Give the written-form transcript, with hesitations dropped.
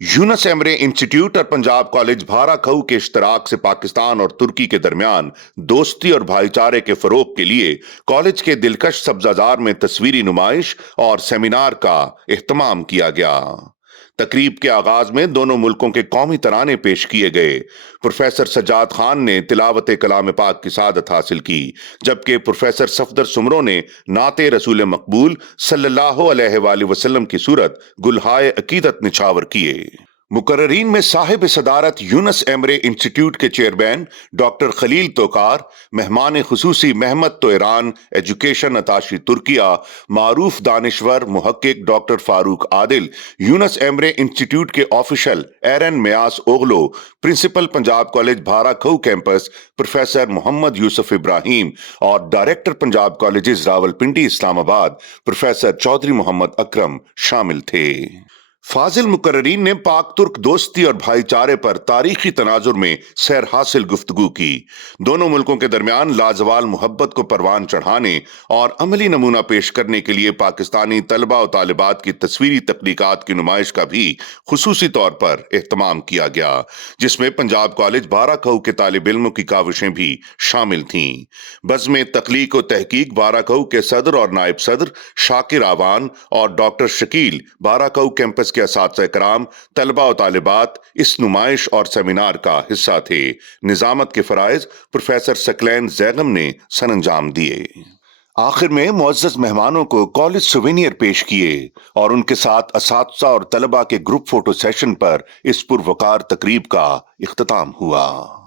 Yunus Emre institute और Punjab college Bhara खऊ के इश्तराक से पाकिस्तान और तुर्की के दरमियान दोस्ती और भाईचारे के फरोग के लिए कॉलेज के दिलकश सब्जाजार में तस्वीरी नुमाइश और सेमिनार का एहतमाम किया गया। तकरीब के आगाज में दोनों मुल्कों के कौमी तराने पेश किए गए। प्रोफेसर सज्जाद खान ने तिलावत कलाम पाक की सादत हासिल की, जबकि प्रोफेसर सफदर सुमरो ने नाते रसूल मकबूल सल्लल्लाहु अलैहि वसल्लम की सूरत गुलहाए अकीदत निछावर किए। मुकर्ररीन में साहिब सदारत यूनस एमरे इंस्टीट्यूट के चेयरमैन डॉक्टर खलील तोकार, मेहमान खुसूसी Mehmet Toyran, education attache Turkiye, मारूफ दानिश्वर मुहक्किक doctor Farooq Adil, Yunus Emre Institute के official Eren Mayasoglu, principal Punjab college Bhara Kahu campus professor Mohammad Yusuf Ibrahim और director Punjab colleges Rawalpindi Islamabad professor Chaudhry Mohammad Akram शामिल थे। फाजिल मुकर्ररीन ने पाक तुर्क दोस्ती और भाईचारे पर तारीखी तनाजुर में सैर हासिल गुफ्तगू की। दोनों मुल्कों के दरमियान लाजवाल मुहब्बत को परवान चढ़ाने और अमली नमूना पेश करने के लिए पाकिस्तानी तलबा और तालिबात की तस्वीरी तकनीकात की नुमाइश का भी खुसूसी तौर पर एहतमाम किया गया, जिसमें पंजाब कॉलेज भारा खऊ के तालिब इल्मों की काविशें भी शामिल थीं। बज़्म तख्लीक व तहकीक भारा खऊ के सदर और नायब सदर शाकिर आवान और डॉक्टर शकील भारा खऊ कैंपस के असातिज़ा-ए-किराम, तलबा और तालिबात इस नुमाइश और सेमिनार का हिस्सा थे। निजामत के फराइज प्रोफेसर सकलैन जैगम ने सरअंजाम दिए। आखिर में मुअज़्ज़ज़ मेहमानों को कॉलेज सुवेनियर पेश किए और उनके साथ असातिज़ा और तलबा के ग्रुप फोटो सेशन पर इस पुरवकार तकरीब का इख्तिताम हुआ।